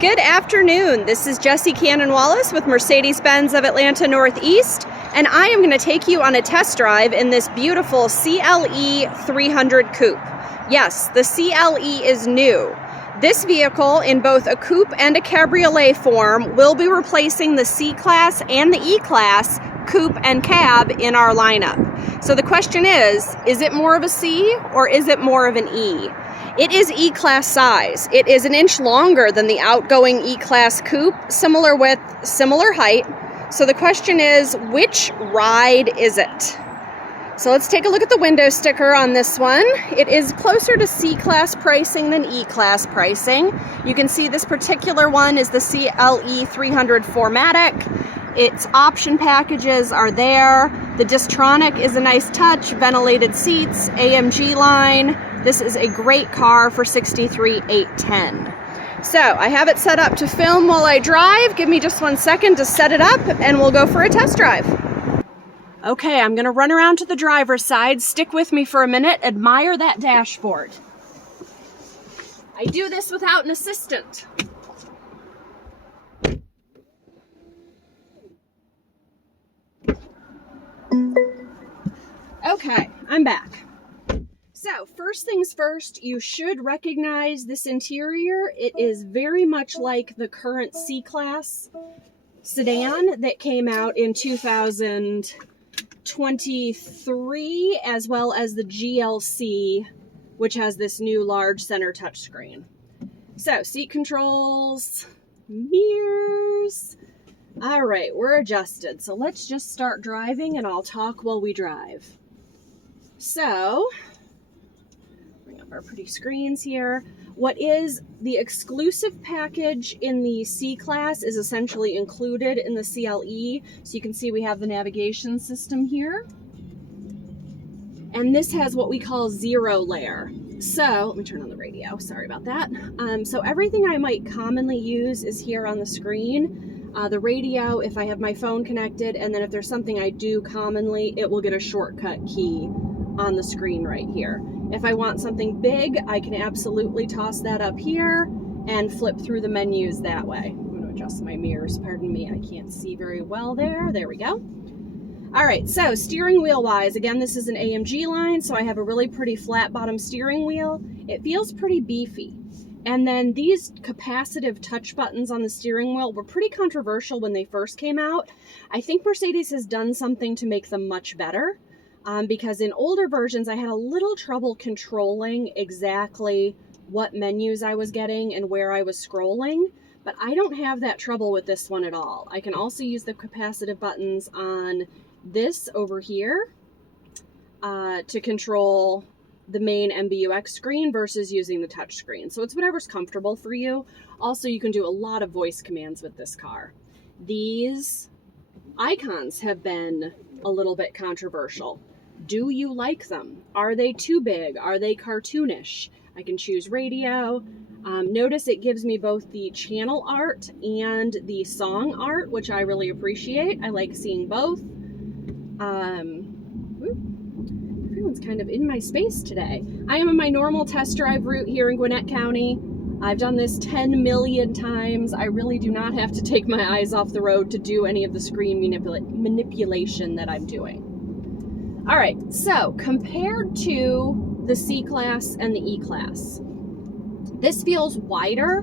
Good afternoon. This is Jessie Cannon-Wallace with Mercedes-Benz of Atlanta Northeast, and I am going to take you on a test drive in this beautiful CLE300 Coupe. Yes, the CLE is new. This vehicle, in both a coupe and a cabriolet form, will be replacing the C-Class and the E-Class coupe and cab in our lineup. So the question is it more of a C or is it more of an E? It is E-Class size. It is an inch longer than the outgoing E-Class coupe, similar width, similar height. So the question is, which ride is it? So let's take a look at the window sticker on this one. It is closer to C-Class pricing than E-Class pricing. You can see this particular one is the CLE300 4MATIC. Its option packages are there. The Distronic is a nice touch, ventilated seats, AMG line. This is a great car for $63,810. So I have it set up to film while I drive. Give me just 1 second to set it up and we'll go for a test drive. Okay, I'm gonna run around to the driver's side. Stick with me for a minute. Admire that dashboard. I do this without an assistant. Okay, I'm back. So, first things first, you should recognize this interior. It is very much like the current C-Class sedan that came out in 2023, as well as the GLC, which has this new large center touchscreen. So, seat controls, mirrors. All right, we're adjusted. So let's just start driving and I'll talk while we drive. So, bring up our pretty screens here. What is the exclusive package in the C-Class is essentially included in the CLE. So you can see we have the navigation system here. And this has what we call zero layer. So, let me turn on the radio, sorry about that. So everything I might commonly use is here on the screen. The radio, if I have my phone connected, and then if there's something I do commonly, it will get a shortcut key on the screen right here. If I want something big, I can absolutely toss that up here and flip through the menus that way. I'm going to adjust my mirrors, pardon me, I can't see very well there. There we go. All right, so steering wheel wise, again, this is an AMG line, so I have a really pretty flat bottom steering wheel. It feels pretty beefy. And then these capacitive touch buttons on the steering wheel were pretty controversial when they first came out. I think Mercedes has done something to make them much better. Because in older versions, I had a little trouble controlling exactly what menus I was getting and where I was scrolling, but I don't have that trouble with this one at all. I can also use the capacitive buttons on this over here to control the main MBUX screen versus using the touch screen. So it's whatever's comfortable for you. Also, you can do a lot of voice commands with this car. These icons have been a little bit controversial. Do you like them? Are they too big? Are they cartoonish? I can choose radio. Notice it gives me both the channel art and the song art, which I really appreciate. I like seeing both. Everyone's kind of in my space today. I am in my normal test drive route here in Gwinnett County. I've done this 10 million times. I really do not have to take my eyes off the road to do any of the screen manipulation that I'm doing. All right, so compared to the C-Class and the E-Class, this feels wider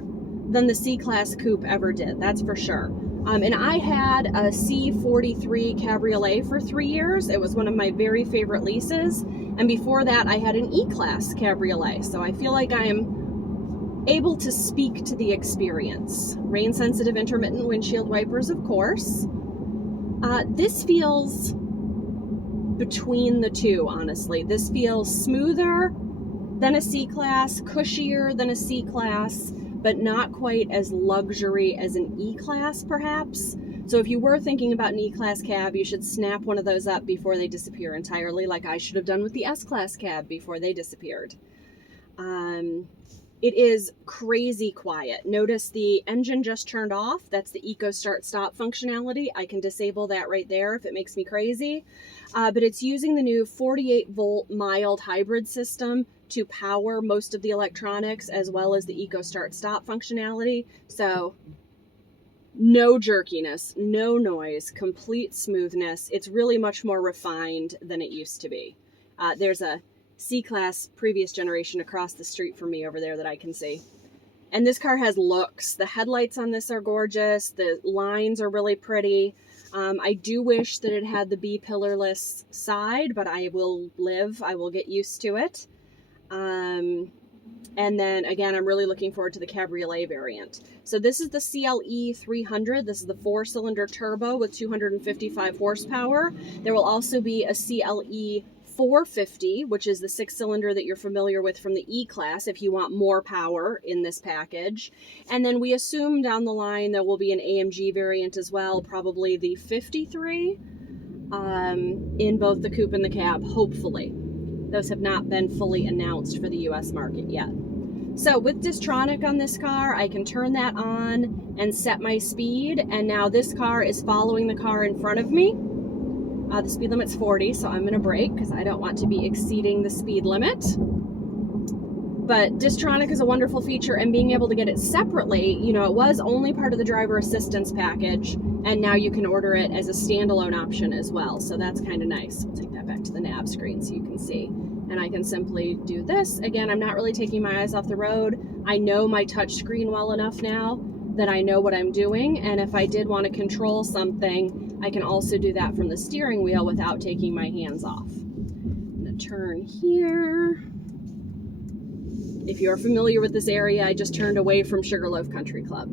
than the C-Class coupe ever did, that's for sure. And I had a C43 Cabriolet for 3 years. It was one of my very favorite leases. And before that, I had an E-Class Cabriolet. So I feel like I am able to speak to the experience. Rain-sensitive intermittent windshield wipers, of course. This feels between the two, honestly. This feels smoother than a C-Class, cushier than a C-Class, but not quite as luxury as an E-Class, perhaps. So if you were thinking about an E-Class cab, you should snap one of those up before they disappear entirely, like I should have done with the S-Class cab before they disappeared. It is crazy quiet. Notice the engine just turned off. That's the Eco Start Stop functionality. I can disable that right there if it makes me crazy. But it's using the new 48 volt mild hybrid system to power most of the electronics as well as the Eco Start Stop functionality. So no jerkiness, no noise, complete smoothness. It's really much more refined than it used to be. There's a C-Class previous generation across the street from me over there that I can see. And this car has looks. The headlights on this are gorgeous. The lines are really pretty. I do wish that it had the B-pillarless side, but I will get used to it. And then again, I'm really looking forward to the cabriolet variant. So this is the CLE300. This is the 4-cylinder turbo with 255 horsepower. There will also be a CLE450, which is the 6-cylinder that you're familiar with from the E-Class if you want more power in this package. And then we assume down the line there will be an AMG variant as well, probably the 53, in both the coupe and the cab, hopefully. Those have not been fully announced for the US market yet. So with Distronic on this car, I can turn that on and set my speed, and now this car is following the car in front of me. The speed limit's 40, so I'm gonna brake because I don't want to be exceeding the speed limit. But Distronic is a wonderful feature, and being able to get it separately, you know, it was only part of the driver assistance package, and now you can order it as a standalone option as well. So that's kind of nice. We'll take that back to the nav screen so you can see. And I can simply do this. Again, I'm not really taking my eyes off the road. I know my touch screen well enough now that I know what I'm doing. And if I did want to control something, I can also do that from the steering wheel without taking my hands off. I'm gonna turn here. If you're familiar with this area, I just turned away from Sugarloaf Country Club.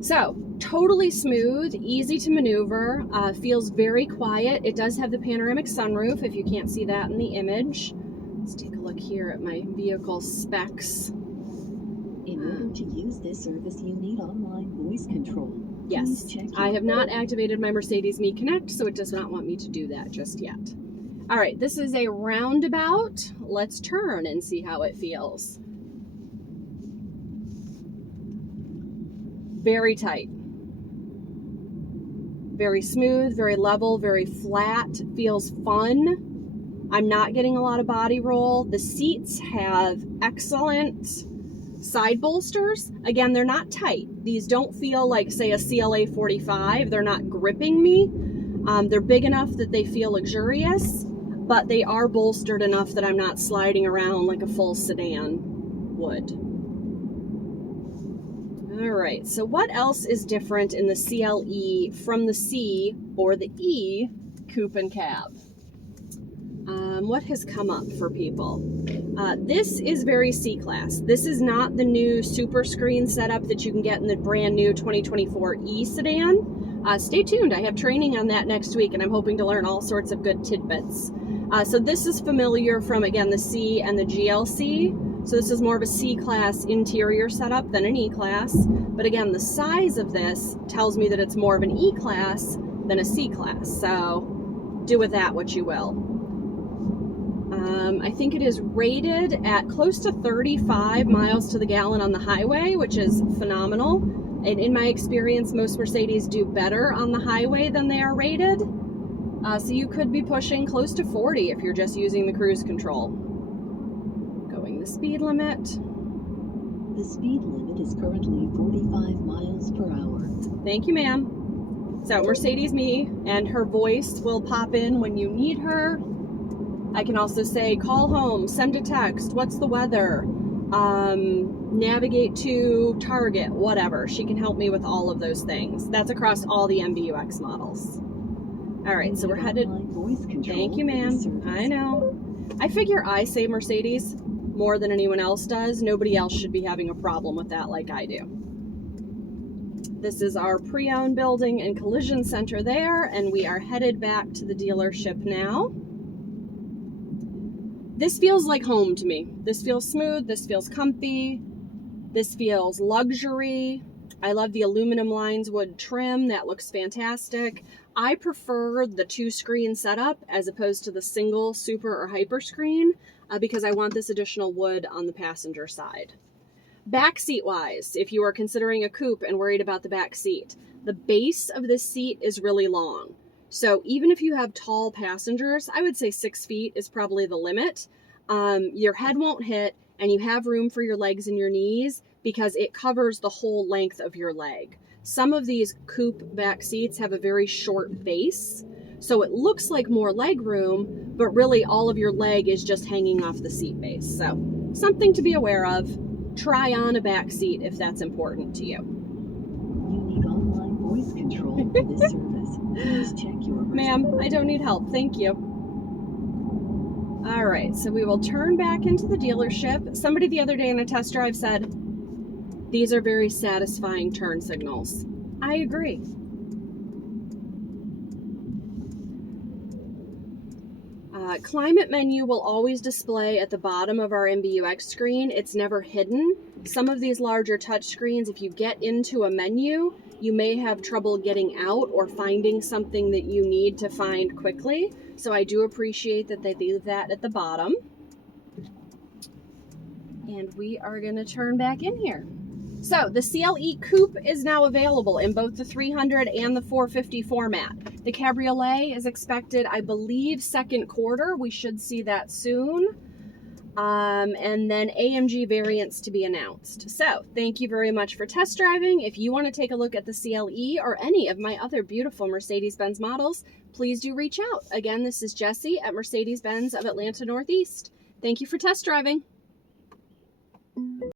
So, totally smooth, easy to maneuver, feels very quiet. It does have the panoramic sunroof, if you can't see that in the image. Let's take a look here at my vehicle specs. In order to use this service, you need online voice control. Yes, I have not activated my Mercedes Me Connect, so it does not want me to do that just yet. All right, this is a roundabout. Let's turn and see how it feels. Very tight. Very smooth, very level, very flat. Feels fun. I'm not getting a lot of body roll. The seats have excellent side bolsters. Again, they're not tight. These don't feel like, say, a CLA45. They're not gripping me. They're big enough that they feel luxurious, but they are bolstered enough that I'm not sliding around like a full sedan would. All right, so what else is different in the CLE from the C or the E coupe and cab? What has come up for people? This is very C-Class. This is not the new super screen setup that you can get in the brand new 2024 E sedan. Stay tuned, I have training on that next week, and I'm hoping to learn all sorts of good tidbits. So this is familiar from, again, the C and the GLC. So this is more of a C-Class interior setup than an E-Class. But again, the size of this tells me that it's more of an E-Class than a C-Class. So do with that what you will. I think it is rated at close to 35 miles to the gallon on the highway, which is phenomenal. And in my experience, most Mercedes do better on the highway than they are rated. So you could be pushing close to 40 if you're just using the cruise control. Going the speed limit. The speed limit is currently 45 miles per hour. Thank you, ma'am. So Mercedes Me, and her voice will pop in when you need her. I can also say, call home, send a text, what's the weather, navigate to Target, whatever. She can help me with all of those things. That's across all the MBUX models. All right, so we're headed. Thank you, ma'am. I know. I figure I say Mercedes more than anyone else does. Nobody else should be having a problem with that like I do. This is our pre-owned building and collision center there, and we are headed back to the dealership now. This feels like home to me. This feels smooth, this feels comfy, this feels luxury. I love the aluminum lines wood trim, that looks fantastic. I prefer the 2-screen setup as opposed to the single super or hyper screen. because I want this additional wood on the passenger side. Back seat wise, if you are considering a coupe and worried about the back seat, the base of this seat is really long. So even if you have tall passengers, I would say 6 feet is probably the limit. Your head won't hit, and you have room for your legs and your knees because it covers the whole length of your leg. Some of these coupe back seats have a very short base, so it looks like more leg room, but really all of your leg is just hanging off the seat base. So something to be aware of. Try on a back seat if that's important to you. You need online voice control for this service. Please check your... Ma'am, I don't need help. Thank you. All right, so we will turn back into the dealership. Somebody the other day in a test drive said, these are very satisfying turn signals. I agree. Climate menu will always display at the bottom of our MBUX screen. It's never hidden. Some of these larger touch screens, if you get into a menu, you may have trouble getting out or finding something that you need to find quickly. So I do appreciate that they leave that at the bottom. And we are going to turn back in here. So the CLE Coupe is now available in both the 300 and the 450 format. The Cabriolet is expected, I believe, second quarter. We should see that soon. And then AMG variants to be announced. So thank you very much for test driving. If you want to take a look at the CLE or any of my other beautiful Mercedes-Benz models, please do reach out. Again, this is Jessie at Mercedes-Benz of Atlanta Northeast. Thank you for test driving.